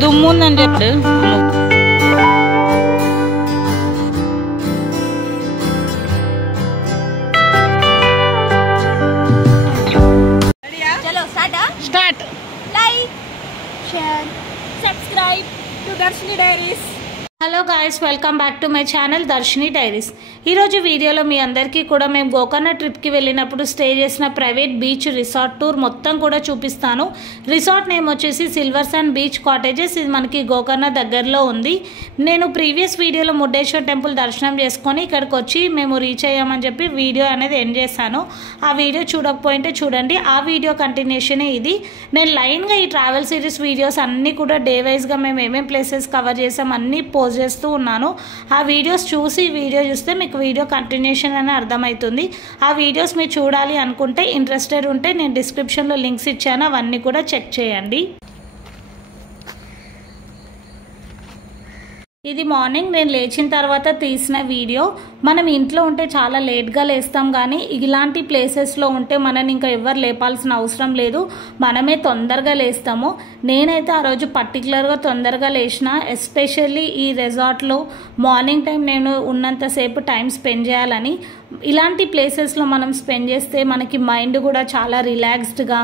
దుమ్ము ఉందని చెప్పాడు. Start. Like, share, subscribe to Darshini Diaries. Hello guys, welcome back to my channel Darshini diaries. ఈరోజు వీడియోలో మీ అందరికీ కూడా మేము గోకర్ణ ట్రిప్కి వెళ్ళినప్పుడు స్టే చేసిన ప్రైవేట్ బీచ్ రిసార్ట్ టూర్ మొత్తం కూడా చూపిస్తాను. రిసార్ట్ నేమ్ వచ్చేసి సిల్వర్ శాండ్ బీచ్ కాటేజెస్. ఇది మనకి గోకర్ణ దగ్గరలో ఉంది. నేను ప్రీవియస్ వీడియోలో మురుడేశ్వర్ టెంపుల్ దర్శనం చేసుకొని ఇక్కడికి వచ్చి మేము రీచ్ అయ్యామని చెప్పి వీడియో అనేది ఎండ్ చేశాను. ఆ వీడియో చూడకపోయింటే చూడండి. ఆ వీడియో కంటిన్యూషనే ఇది. నేను లైన్గా ఈ ట్రావెల్ సిరీస్ వీడియోస్ అన్నీ కూడా డే వైజ్గా మేము ఏమేమి ప్లేసెస్ కవర్ చేసాం అన్నీ పోస్ట్ చేస్తూ ఉన్నాను. ఆ వీడియోస్ చూసి వీడియో చూస్తే మీకు వీడియో కంటిన్యూషన్ అని అర్థమవుతుంది. ఆ వీడియోస్ మీరు చూడాలి అనుకుంటే, ఇంట్రెస్టెడ్ ఉంటే నేను డిస్క్రిప్షన్లో లింక్స్ ఇచ్చాను, అవన్నీ కూడా చెక్ చేయండి. ఇది మార్నింగ్ నేను లేచిన తర్వాత తీసిన వీడియో. మనం ఇంట్లో ఉంటే చాలా లేట్గా లేస్తాం, కానీ ఇలాంటి ప్లేసెస్లో ఉంటే మనని ఇంకా ఎవరు లేపాల్సిన అవసరం లేదు, మనమే తొందరగా లేస్తాము. నేనైతే ఆ రోజు పర్టికులర్గా తొందరగా లేచిన. ఎస్పెషల్లీ ఈ రిసార్ట్లో మార్నింగ్ టైం నేను ఉన్నంతసేపు టైం స్పెండ్ చేయాలని. ఇలాంటి ప్లేసెస్లో మనం స్పెండ్ చేస్తే మనకి మైండ్ కూడా చాలా రిలాక్స్డ్గా,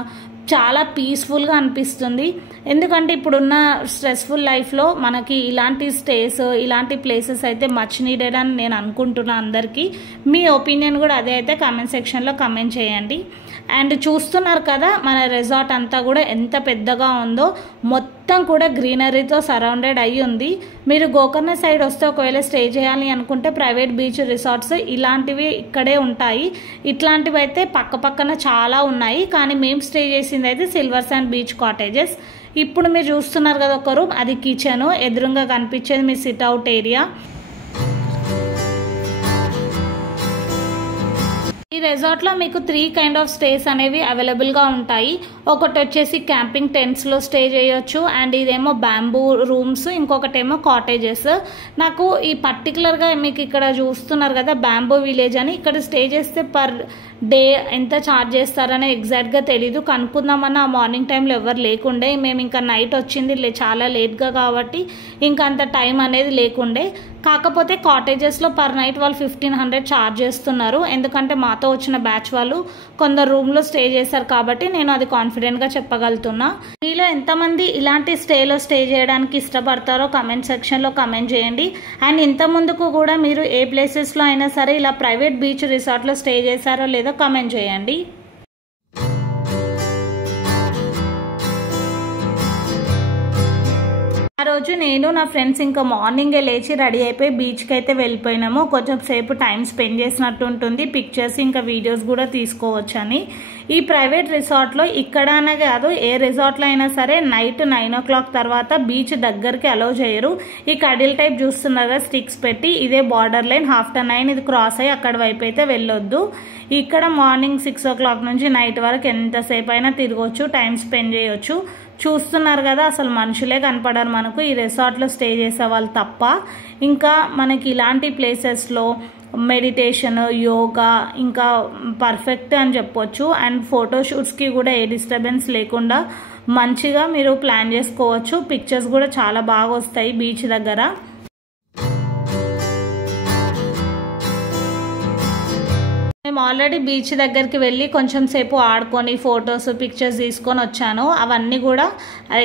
చాలా పీస్ఫుల్గా అనిపిస్తుంది. ఎందుకంటే ఇప్పుడున్న స్ట్రెస్ఫుల్ లైఫ్లో మనకి ఇలాంటి స్టేస్, ఇలాంటి ప్లేసెస్ అయితే మచ్ నీడెడ్ అని నేను అనుకుంటున్నాను. అందరికీ మీ ఒపీనియన్ కూడా అదే అయితే కామెంట్ సెక్షన్లో కామెంట్ చేయండి. అండ్ చూస్తున్నారు కదా మన రిసార్ట్ అంతా కూడా ఎంత పెద్దగా ఉందో. మొత్తం కూడా గ్రీనరీతో సరౌండెడ్ అయ్యి ఉంది. మీరు గోకర్ణ సైడ్ వస్తే ఒకవేళ స్టే చేయాలి అనుకుంటే ప్రైవేట్ బీచ్ రిసార్ట్స్ ఇలాంటివి ఇక్కడే ఉంటాయి. ఇట్లాంటివి అయితే పక్కన చాలా ఉన్నాయి, కానీ మేము స్టే చేసింది అయితే సిల్వర్ శాండ్ బీచ్ కాటేజెస్. ఇప్పుడు మీరు చూస్తున్నారు కదా ఒక రూమ్, అది కిచెన్. ఎదురుగా కనిపించేది మీ సిట్అవుట్ ఏరియా. ఈ రిసార్ట్లో మీకు 3 కైండ్ ఆఫ్ స్టేస్ అనేవి అవైలబుల్గా ఉంటాయి. ఒకటి వచ్చేసి క్యాంపింగ్ టెంట్స్లో స్టే చేయొచ్చు, అండ్ ఇదేమో బ్యాంబూ రూమ్స్, ఇంకొకటేమో కాటేజెస్. నాకు ఈ పర్టికులర్గా మీకు ఇక్కడ చూస్తున్నారు కదా బ్యాంబూ విలేజ్ అని, ఇక్కడ స్టే చేస్తే పర్ డే ఎంత ఛార్జ్ చేస్తారనే ఎగ్జాక్ట్గా తెలీదు. కనుక్కుందామన్న ఆ మార్నింగ్ టైంలో ఎవరు లేకుండే. మేము ఇంకా నైట్ వచ్చింది చాలా లేట్గా కాబట్టి ఇంకా అంత టైం అనేది లేకుండే. కాకపోతే కాటేజెస్లో పర్ నైట్ వాళ్ళు 1500 ఛార్జ్ చేస్తున్నారు. ఎందుకంటే మాతో వచ్చిన బ్యాచ్ వాళ్ళు కొందరు రూమ్లో స్టే చేశారు కాబట్టి నేను అది కాన్ఫిడెంట్గా చెప్పగలుగుతున్నా. మీలో ఎంతమంది ఇలాంటి స్టేలో స్టే చేయడానికి ఇష్టపడతారో కమెంట్ సెక్షన్లో కమెంట్ చేయండి. అండ్ ఇంత ముందుకు కూడా మీరు ఏ ప్లేసెస్లో అయినా సరే ఇలా ప్రైవేట్ బీచ్ రిసార్ట్లో స్టే చేశారో లేదో కమెంట్ చేయండి. ఆ రోజు నేను నా ఫ్రెండ్స్ ఇంకా మార్నింగే లేచి రెడీ అయిపోయి బీచ్కి అయితే వెళ్ళిపోయినాము. కొంచెం సేపు టైం స్పెండ్ చేసినట్టు ఉంటుంది, పిక్చర్స్ ఇంకా వీడియోస్ కూడా తీసుకోవచ్చని. ఈ ప్రైవేట్ రిసార్ట్లో ఇక్కడనే కాదు ఏ రిసార్ట్లో అయినా సరే నైట్ 9 o'clock తర్వాత బీచ్ దగ్గరికి అలౌ చేయరు. ఈ కడిల్ టైప్ చూస్తున్నారుగా స్టిక్స్ పెట్టి, ఇదే బార్డర్ లైన్. 9:30 ఇది క్రాస్ అయ్యి అక్కడ వైపు అయితే వెళ్ళొద్దు. ఇక్కడ మార్నింగ్ 6 o'clock నుంచి నైట్ వరకు ఎంతసేపు అయినా తిరగవచ్చు, టైం స్పెండ్ చేయొచ్చు. చూస్తున్నారు కదా అసలు మనుషులే కనపడరు మనకు ఈ రిసార్ట్లో స్టే చేసే వాళ్ళు తప్ప. ఇంకా మనకి ఇలాంటి ప్లేసెస్లో మెడిటేషన్, యోగా ఇంకా పర్ఫెక్ట్ అని చెప్పొచ్చు. అండ్ ఫోటోషూట్స్కి కూడా ఏ డిస్టర్బెన్స్ లేకుండా మంచిగా మీరు ప్లాన్ చేసుకోవచ్చు. పిక్చర్స్ కూడా చాలా బాగా వస్తాయి బీచ్ దగ్గర. మేము ఆల్రెడీ బీచ్ దగ్గరికి వెళ్ళి కొంచెం సేపు ఆడుకొని ఫొటోస్ పిక్చర్స్ తీసుకొని వచ్చాను. అవన్నీ కూడా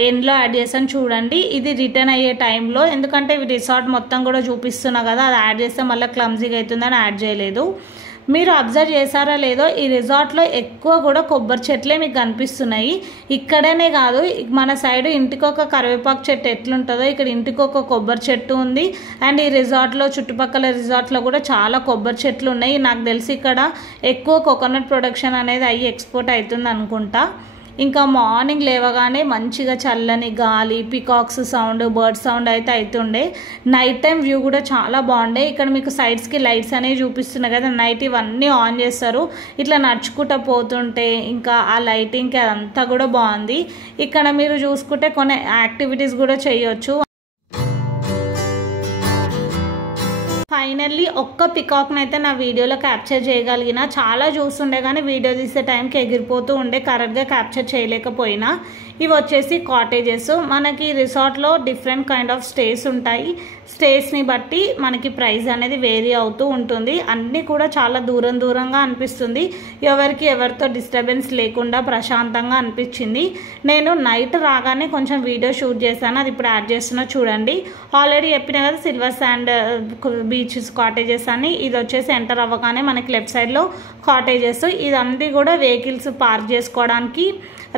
ఎండ్లో యాడ్ చేసాను చూడండి. ఇది రిటర్న్ అయ్యే టైంలో, ఎందుకంటే రిసార్ట్ మొత్తం కూడా చూపిస్తున్నా కదా, అది యాడ్ చేస్తే మళ్ళీ క్లమ్జీగా అవుతుందని యాడ్ చేయలేదు. మీరు అబ్జర్వ్ చేశారా లేదో ఈ రిసార్ట్లో ఎక్కువ కూడా కొబ్బరి చెట్లే మీకు కనిపిస్తున్నాయి. ఇక్కడనే కాదు మన సైడ్ ఇంటికొక కరివేపాకు చెట్టు ఎట్లుంటుందో ఇక్కడ ఇంటికొక కొబ్బరి చెట్టు ఉంది. అండ్ ఈ రిసార్ట్లో చుట్టుపక్కల రిసార్ట్లో కూడా చాలా కొబ్బరి చెట్లు ఉన్నాయి. నాకు తెలిసి ఇక్కడ ఎక్కువ కోకోనట్ ప్రొడక్షన్ అనేది అయ్యి ఎక్స్పోర్ట్ అవుతుంది అనుకుంటా. ఇంకా మార్నింగ్ లేవగానే మంచిగా చల్లని గాలి, పికాక్స్ సౌండ్, బర్డ్ సౌండ్ అయితే అవుతుండే. నైట్ టైం వ్యూ కూడా చాలా బాగుండే. ఇక్కడ మీకు సైడ్స్కి లైట్స్ అనేవి చూపిస్తున్నాయి కదా, నైట్ ఇవన్నీ ఆన్ చేస్తారు. ఇట్లా నడుచుకుంటూ పోతుంటే ఇంకా ఆ లైటింగ్కి అదంతా కూడా బాగుంది. ఇక్కడ మీరు చూసుకుంటే కొన్ని యాక్టివిటీస్ కూడా చేయొచ్చు. ఫైనల్లీ ఒక్క పికాక్ని అయితే నా వీడియోలో క్యాప్చర్ చేయగలిగిన. చాలా చూస్తుండే కానీ వీడియో తీసే టైంకి ఎగిరిపోతూ ఉండే, కరెక్ట్గా క్యాప్చర్ చేయలేకపోయినా. ఇవి వచ్చేసి కాటేజెస్. మనకి రిసార్ట్లో డిఫరెంట్ కైండ్ ఆఫ్ స్టేస్ ఉంటాయి. స్టేస్ని బట్టి మనకి ప్రైస్ అనేది వేరీ అవుతూ ఉంటుంది. అన్నీ కూడా చాలా దూరంగా అనిపిస్తుంది. ఎవరితో డిస్టర్బెన్స్ లేకుండా ప్రశాంతంగా అనిపించింది. నేను నైట్ రాగానే కొంచెం వీడియో షూట్ చేశాను, అది ఇప్పుడు యాడ్ చేస్తున్నా చూడండి. ఆల్రెడీ చెప్పిన కదా సిల్వర్ శాండ్ బీచెస్ కాటేజెస్ అని. ఇది వచ్చేసి ఎంటర్ అవ్వగానే మనకి లెఫ్ట్ సైడ్లో కాటేజెస్. ఇదంతా కూడా వెహికల్స్ పార్క్ చేసుకోవడానికి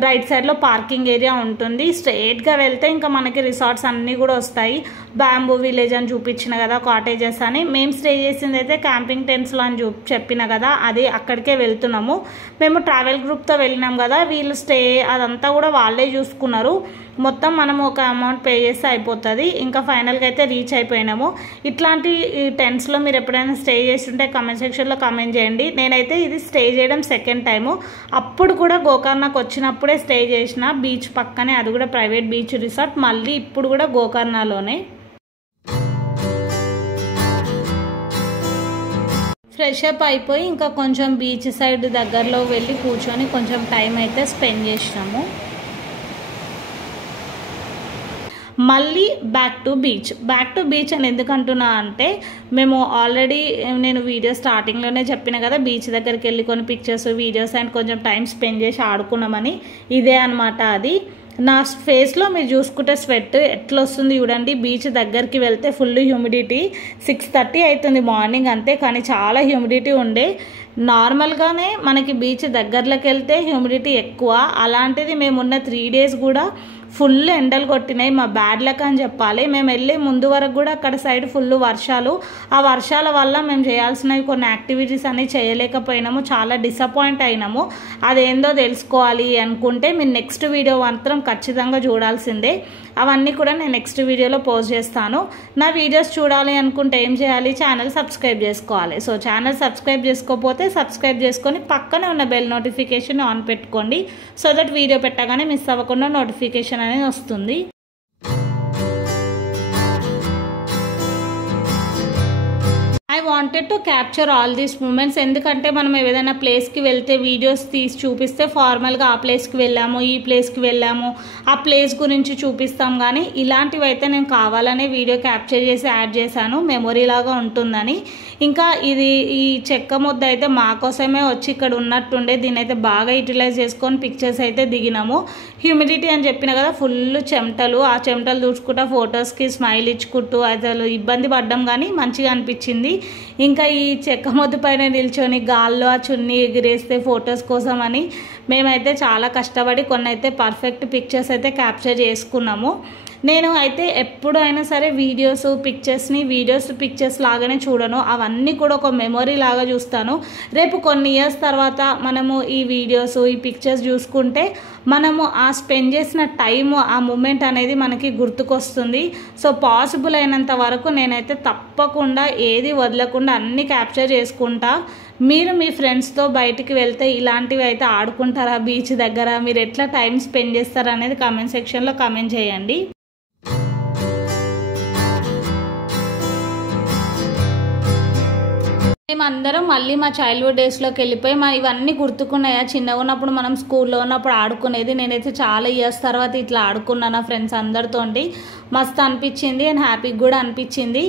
రైట్ సైడ్లో పార్కింగ్ ఏరియా ఉంటుంది. స్ట్రైట్గా వెళ్తే ఇంకా మనకి రిసార్ట్స్ అన్నీ కూడా వస్తాయి. బ్యాంబూ విలేజ్ అని చూపించిన కదా కాటేజెస్ అని. మేము స్టే చేసింది అయితే క్యాంపింగ్ టెంట్స్లో అని చెప్పిన కదా, అది అక్కడికే వెళ్తున్నాము. మేము ట్రావెల్ గ్రూప్తో వెళ్ళినాం కదా, వీళ్ళు స్టే అదంతా కూడా వాళ్ళే చూసుకున్నారు. మొత్తం మనము ఒక అమౌంట్ పే చేస్తే అయిపోతుంది. ఇంకా ఫైనల్గా అయితే రీచ్ అయిపోయినాము. ఇట్లాంటి టెంట్స్లో మీరు ఎప్పుడైనా స్టే చేస్తుంటే కామెంట్ సెక్షన్లో కామెంట్ చేయండి. నేనైతే ఇది స్టే చేయడం సెకండ్ టైము. అప్పుడు కూడా గోకర్ణకు వచ్చినప్పుడే స్టే చేసిన, బీచ్ పక్కనే, అది కూడా ప్రైవేట్ బీచ్ రిసార్ట్. మళ్ళీ ఇప్పుడు కూడా గోకర్ణలోనే. ఫ్రెష్ అప్ అయిపోయి ఇంకా కొంచెం బీచ్ సైడ్ దగ్గరలో వెళ్ళి కూర్చొని కొంచెం టైం అయితే స్పెండ్ చేసినాము. మళ్ళీ బ్యాక్ టు బీచ్ అని ఎందుకు అంటున్నా అంటే, మేము ఆల్రెడీ నేను వీడియో స్టార్టింగ్లోనే చెప్పిన కదా, బీచ్ దగ్గరికి వెళ్ళి కొన్ని పిక్చర్స్ వీడియోస్ అండ్ కొంచెం టైం స్పెండ్ చేసి ఆడుకున్నామని. ఇదే అనమాట అది. నా ఫేస్లో మీరు చూసుకుంటే స్వెట్ ఎట్లా వస్తుంది చూడండి. బీచ్ దగ్గరికి వెళ్తే ఫుల్ హ్యూమిడిటీ. 6:30 అవుతుంది మార్నింగ్ అంతే, కానీ చాలా హ్యూమిడిటీ ఉండే. నార్మల్గానే మనకి బీచ్ దగ్గరలోకి వెళ్తే హ్యూమిడిటీ ఎక్కువ. అలాంటిది మేమున్న 3 days కూడా ఫుల్ ఎండలు కొట్టినాయి. మా బ్యాడ్ లక్ అని చెప్పాలి. మేము వెళ్ళే ముందు వరకు కూడా అక్కడ సైడ్ ఫుల్ వర్షాలు. ఆ వర్షాల వల్ల మేము చేయాల్సినవి కొన్ని యాక్టివిటీస్ అన్నీ చేయలేకపోయినాము. చాలా డిసప్పాయింట్ అయినాము. అదేందో తెలుసుకోవాలి అనుకుంటే మీరు నెక్స్ట్ వీడియో మాత్రం ఖచ్చితంగా చూడాల్సిందే. అవన్నీ కూడా నేను నెక్స్ట్ వీడియోలో పోస్ట్ చేస్తాను. నా వీడియోస్ చూడాలి అనుకుంటే ఏం చేయాలి, ఛానల్ సబ్స్క్రైబ్ చేసుకోవాలి. సో ఛానల్ సబ్స్క్రైబ్ చేసుకోకపోతే సబ్స్క్రైబ్ చేసుకొని పక్కనే ఉన్న బెల్ నోటిఫికేషన్ ఆన్ పెట్టుకోండి. సో దట్ వీడియో పెట్టగానే మిస్ అవ్వకుండా నోటిఫికేషన్ అనేది వస్తుంది. I wanted to capture all these moments. ఎందుకంటే మనం ఏదైనా ప్లేస్కి వెళ్తే వీడియోస్ తీసి చూపిస్తే ఫార్మల్గా ఆ ప్లేస్కి వెళ్ళాము, ఈ ప్లేస్కి వెళ్ళాము, ఆ ప్లేస్ గురించి చూపిస్తాం. కానీ ఇలాంటివి అయితే నేను కావాలనే వీడియో క్యాప్చర్ చేసి యాడ్ చేశాను, మెమొరీ లాగా ఉంటుందని. ఇంకా ఇది ఈ చెక్క ముద్ద అయితే మా కోసమే వచ్చి ఇక్కడ ఉన్నట్టుండే. దీని అయితే బాగా యూటిలైజ్ చేసుకొని పిక్చర్స్ అయితే దిగినాము. హ్యూమిడిటీ అని చెప్పిన కదా, ఫుల్ చెమటలు. ఆ చెమటలు చూసుకుంటా ఫొటోస్కి స్మైల్ ఇచ్చుకుంటూ అసలు ఇబ్బంది పడ్డాం, కానీ మంచిగా అనిపించింది. ఇంకా ఈ చెక్క మొద్దు పైన నిల్చొని గాల్లో ఆ చున్నీ ఎగిరేస్తే ఫొటోస్ కోసం అని మేమైతే చాలా కష్టపడి కొన్ని అయితే పర్ఫెక్ట్ పిక్చర్స్ అయితే క్యాప్చర్ చేసుకున్నాము. నేను అయితే ఎప్పుడైనా సరే పిక్చర్స్ లాగానే చూడను. అవన్నీ కూడా ఒక మెమొరీ లాగా చూస్తాను. రేపు కొన్ని ఇయర్స్ తర్వాత మనము ఈ వీడియోస్, ఈ పిక్చర్స్ చూసుకుంటే మనము ఆ స్పెండ్ చేసిన టైం, ఆ మూమెంట్ అనేది మనకి గుర్తుకొస్తుంది. సో పాసిబుల్ అయినంత వరకు నేనైతే తప్పకుండా ఏది వదలకుండా అన్నీ క్యాప్చర్ చేసుకుంటా. మీరు మీ ఫ్రెండ్స్తో బయటికి వెళ్తే ఇలాంటివి అయితే ఆడుకుంటారా బీచ్ దగ్గర? మీరు ఎట్లా టైం స్పెండ్ చేస్తారా అనేది కామెంట్ సెక్షన్లో కామెంట్ చేయండి. మేమందరం మళ్ళీ మా చైల్డ్హుడ్ డేస్లోకి వెళ్ళిపోయి ఇవన్నీ గుర్తుకున్నాయా, చిన్నగా ఉన్నప్పుడు మనం స్కూల్లో ఉన్నప్పుడు ఆడుకునేది. నేనైతే చాలా ఇయర్స్ తర్వాత ఇట్లా ఆడుకున్నాను నా ఫ్రెండ్స్ అందరితో. మస్తు అనిపించింది అండ్ హ్యాపీగా కూడా అనిపించింది.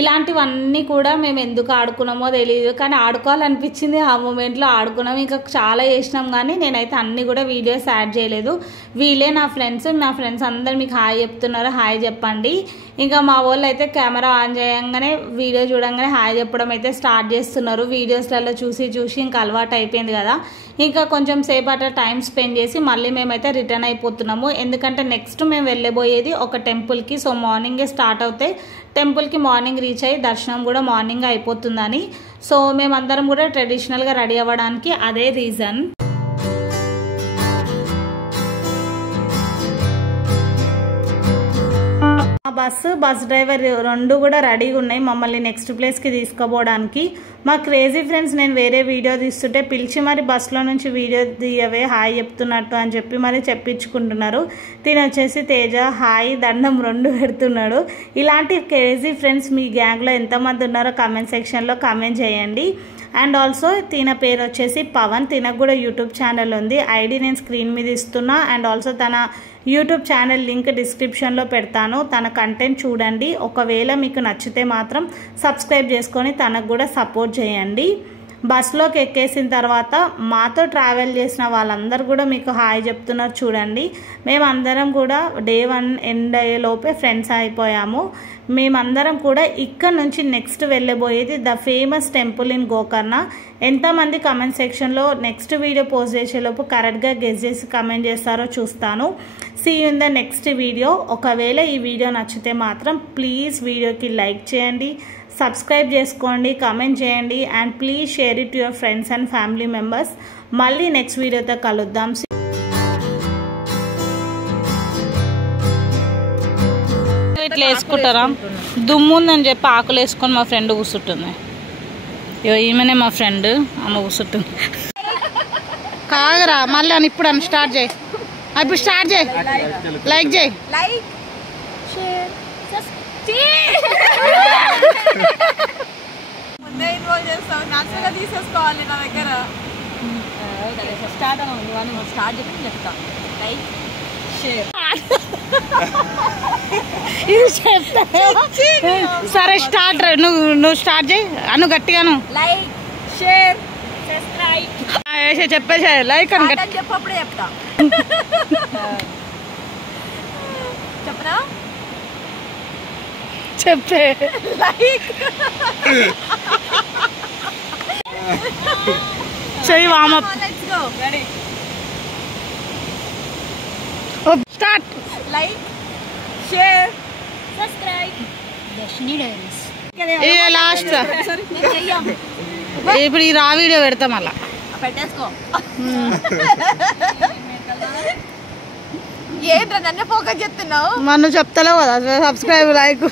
ఇలాంటివన్నీ కూడా మేము ఎందుకు ఆడుకున్నామో తెలియదు, కానీ ఆడుకోవాలనిపించింది. ఆ మూమెంట్లో ఆడుకున్నాం. ఇంకా చాలా చేసినాం, కానీ నేనైతే అన్నీ కూడా వీడియోస్ యాడ్ చేయలేదు. వీళ్ళే నా ఫ్రెండ్స్ అందరు మీకు హాయ్ చెప్తున్నారు, హాయ్ చెప్పండి. ఇంకా మా వాళ్ళు అయితే కెమెరా ఆన్ చేయంగానే వీడియో చూడంగానే హాయ్ చెప్పడం అయితే స్టార్ట్ చేస్తున్నారు. వీడియోస్లలో చూసి ఇంకా అలవాటు అయిపోయింది కదా. ఇంకా కొంచెం సేపు అట్లా టైం స్పెండ్ చేసి మళ్ళీ మేమైతే రిటర్న్ అయిపోతున్నాము. ఎందుకంటే నెక్స్ట్ మేము వెళ్ళబోయేది ఒక టెంపుల్కి. సో మార్నింగే స్టార్ట్ అవుతే టెంపుల్కి మార్నింగ్ రీచ్ అయ్యి దర్శనం కూడా మార్నింగ్ అయిపోతుందని. సో మేమందరం కూడా ట్రెడిషనల్గా రెడీ అవ్వడానికి అదే రీజన్. బస్ డ్రైవర్ రెండు కూడా రెడీగా ఉన్నాయి మమ్మల్ని నెక్స్ట్ ప్లేస్కి తీసుకుపోవడానికి. మా క్రేజీ ఫ్రెండ్స్ నేను వేరే వీడియో తీస్తుంటే పిలిచి మరి బస్సులో నుంచి వీడియో తీయవే హాయ్ చెప్తున్నట్టు అని చెప్పి మరి చెప్పించుకుంటున్నారు. తిని వచ్చేసి తేజ హాయ్ దండం 2 పెడుతున్నాడు. ఇలాంటి క్రేజీ ఫ్రెండ్స్ మీ గ్యాంగ్లో ఎంతమంది ఉన్నారో కామెంట్ సెక్షన్లో కామెంట్ చేయండి. అండ్ ఆల్సో తిన పేరు వచ్చేసి పవన్. తినకు కూడా యూట్యూబ్ ఛానల్ ఉంది. ఐడి నేను స్క్రీన్ మీద ఇస్తున్నా. అండ్ ఆల్సో తన యూట్యూబ్ ఛానల్ లింక్ డిస్క్రిప్షన్లో పెడతాను. తన కంటెంట్ చూడండి. ఒకవేళ మీకు నచ్చితే మాత్రం సబ్స్క్రైబ్ చేసుకొని తనకు కూడా సపోర్ట్ చేయండి. బస్లోకి ఎక్కేసిన తర్వాత మాతో ట్రావెల్ చేసిన వాళ్ళందరూ కూడా మీకు హాయ్ చెప్తున్నారు చూడండి. మేమందరం కూడా డే 1 ఎండ్ అయ్యేలోపే ఫ్రెండ్స్ అయిపోయాము. మేమందరం కూడా ఇక్కడ నుంచి నెక్స్ట్ వెళ్ళబోయేది the famous temple in Gokarna. ఎంతమంది కమెంట్ సెక్షన్లో నెక్స్ట్ వీడియో పోస్ట్ చేసేలోపు కరెక్ట్గా గెస్ చేసి కమెంట్ చేస్తారో చూస్తాను. See you in the next video. ఒకవేళ ఈ వీడియో నచ్చితే మాత్రం ప్లీజ్ వీడియోకి లైక్ చేయండి, సబ్స్క్రైబ్ చేసుకోండి, కామెంట్ చేయండి and please share it to your friends and family members. మళ్ళీ నెక్స్ట్ వీడియోతో కలుద్దాం. ఇట్లా వేసుకుంటారా? దుమ్ము ఉందని చెప్పి ఆకులు వేసుకొని మా ఫ్రెండ్ కూర్చుంటుంది. ఈమెనే మా ఫ్రెండ్, ఆమె కూర్చుంటుంది. కాగరా మళ్ళీ అని ఇప్పుడు అని స్టార్ట్ చేయి. ఇప్పుడు స్టార్ట్ చేయి. లైక్ చేయి. లైక్ షేర్ ముందే ఇన్వాల్వ్ చేస్తావు. న్యాచురల్గా తీసేసుకోవాలి నా దగ్గర. స్టార్ట్ చెప్పి చెప్తా. లైక్ షేర్ ఇది చెప్తా. సరే స్టార్ట్. నువ్వు స్టార్ట్ చేయి. అను గట్టిగాను. లైక్ షేర్ సబ్స్క్రైబ్ చెప్పేసే. లైక్ అని చెప్పప్పుడే చెప్తా. చెప్పనా? చెప్పే. లైక్ చెయ్యి warm up. Let's go. Ready start. Like share subscribe Darshini diaries. ఇది లాస్ట్. ఇప్పుడు ఈ రా వీడియో పెడతాం మళ్ళా. పెట్టేసుకో. ఏంట్రా నన్ను ఫోకస్ చేస్తున్నావు? మనం చెప్తలేవు కదా సబ్స్క్రైబ్ లైక్.